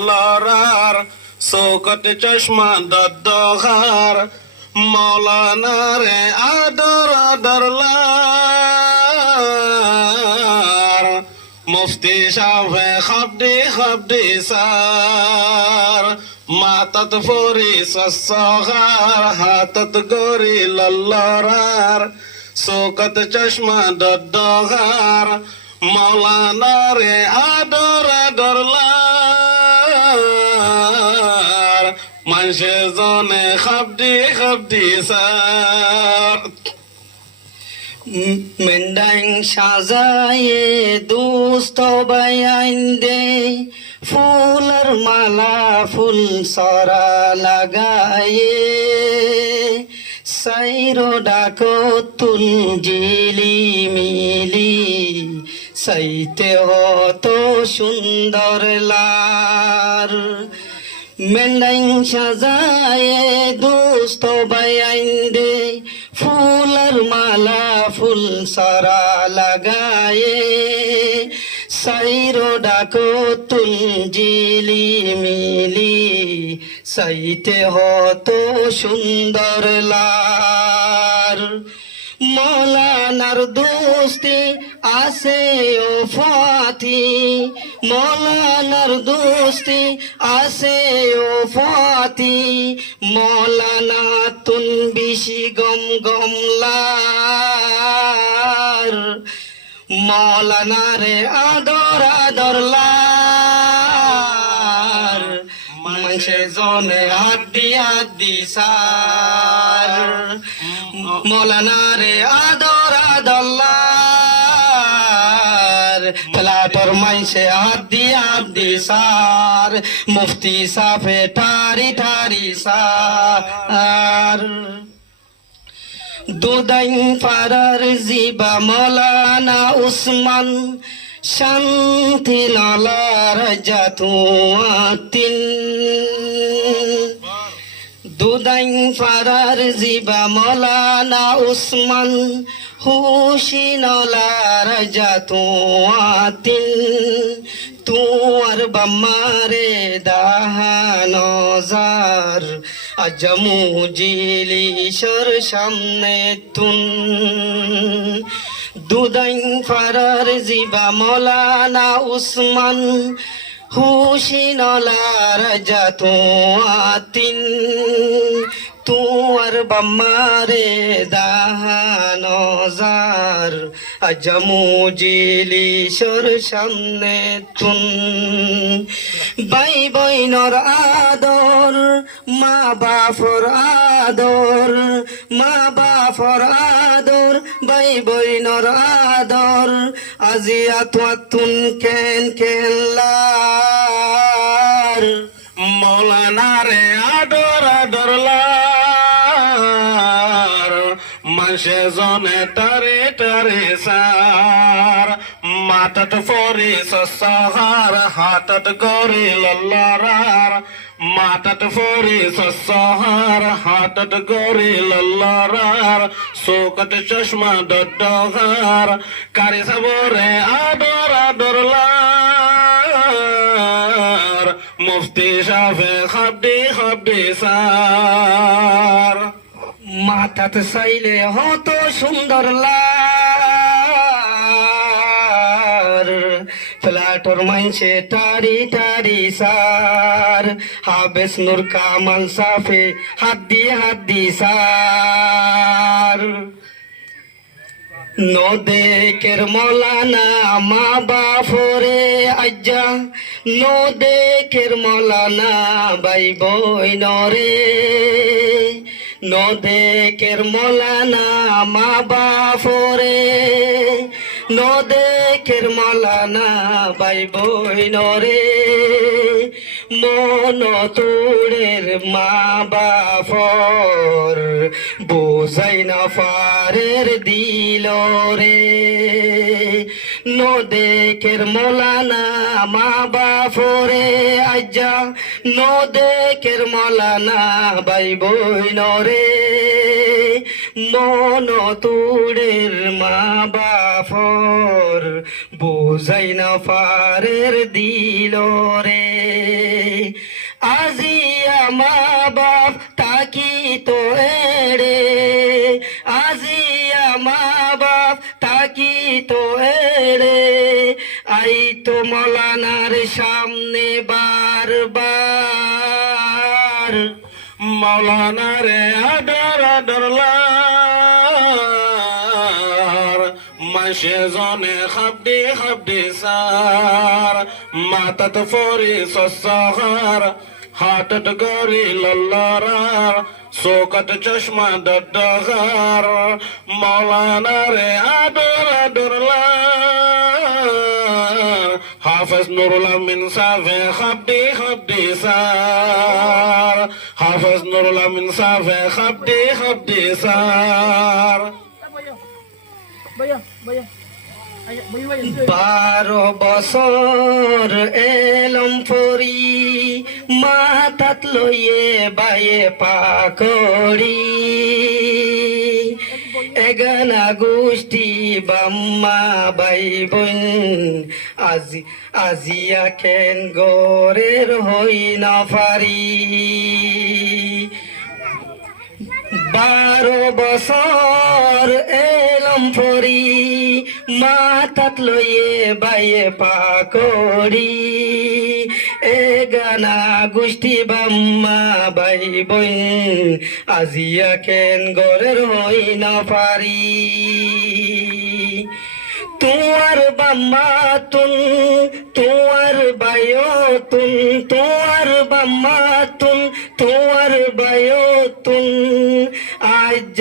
Lawler চৌকত চশমা দদ্দহার মৌলানা রে আদর আদর লার মুফতি সাহে খাবডি খাবডি সার মাতত ফরি সসগার হাতত গরি লল্লরার চৌকত চশমা দদ্দহার মৌলানা রে আদর আদর লার মানুষে জনে খাবডি খাবডি সার মেন্ডাং সাজায়ে দুস্ত বাইন্দে ফুলের মালা ফুল সরা লাগায়ে সাইরো ডাকো তুল জিলি মিলি সাইতে হতো সুন্দর লার মেন্ডাং সাজায়ে দুস্ত বাইন্দে ফুলের মালা ফুল সারা লাগায়ে সাইরো ডাকো তুল জিলি মিলি সাইতে হতো সুন্দর লার মৌলানার দোস্তি আছে ও ফাতি মৌলানার দোস্তি আছে ও ফাতি মৌলানা তুন বেশি গম গমলার মৌলানা রে আদর আদর লার মানুষে জনে হাড্ডি সার মৌলানা রে আদর আদর লার ফ্লাটর মাইসে হাড্ডি সার মুফতি সাফে ঠারি ঠারি সার দুদাইন পারার জিবা মৌলানা উসমান শান্তি নালার জাতুয়াতিন দুদাইন পারার জিবা মৌলানা উসমান হুশি নালার জাতুয়াতিন তুয়ার বাম্মারে দাহানজার আজমু জিলিশর সামনে তুন দুদাইন ফারার জিবা মৌলানা উসমান হুশিনলার জাতুয়াতিন তুয়ার বাম্মারে দাহানজার আজমু জিলিশর সামনে তুন বাই বইনর আদর মা বাফর আদর মা বাফর আদর বাই বইনর আদর আজিয়া তুন কেন কেনলার মৌলানা রে আদর আদর লার মানুষে জনে তারে তারে সার মাতত ফরি সসগার হাতত গরি লল্লরার মাতত ফরি সসগার হাতত গরি লল্লরার চৌকত চশমা দদ্দহার কারি সাবরে আদর আদর লার মুফতি সাফে খাবডি খাবডি সার মাথাত চাইলে হতো সুন্দর লার ফ্লাটর মাইনসে টারি টারি সার হাবেস নূর কামাল সাফে হাদ্দি সার নদেকের মৌলানা মা বাফরে আজ্জা নদেকের মৌলানা বাই বইনরে নদেকের মৌলানা মা বাফরে নদেকের মৌলানা বাই বইনরে মন তোড়ের মা বাফর বোঝাই না ফারের দিল রে নদেকের মৌলানা মা বাফরে আজ্জা নদেকের মৌলানা বাই বইনরে মন তোড়ের মা বাফর বোঝাই না ফারের দিল রে আজিয়া মা বাপ তাকি তো এড়ে আজিয়া মা বাপ তাকি তো এড়ে আই তো মৌলানার সামনে বারবার মৌলানা রে আদর আদর লার মাসে জনে খাবডি সার মাতাত ফরি সসহার হাতত গরি লল্লার সোকত চশমা দদ্দগার মৌলানা রে আদর আদর লার হাফেজ নুরুল আমিন সাফে খাবডি সার হাফেজ নুরুল আমিন সাফে খাবডি সার 12 বছর এলম পরি মাথাত লইয়ে বায়ে পাকড়ি এগানা গোষ্ঠী বাম্মা বাই বোন আজিয়া কেন গরের হই না পারি 12 বছর এলম পরি মাথাত লইয়ে বাইয়ে পাকড়ি এগানা গোষ্ঠী বাম্মা বাই বোন আজিয়া কেন গরের হই না পারি তোমার বাম্মা তুন তোমার বায়ো তুন তোমার বাম্মা তুন তোমার বায়ো তুন আজ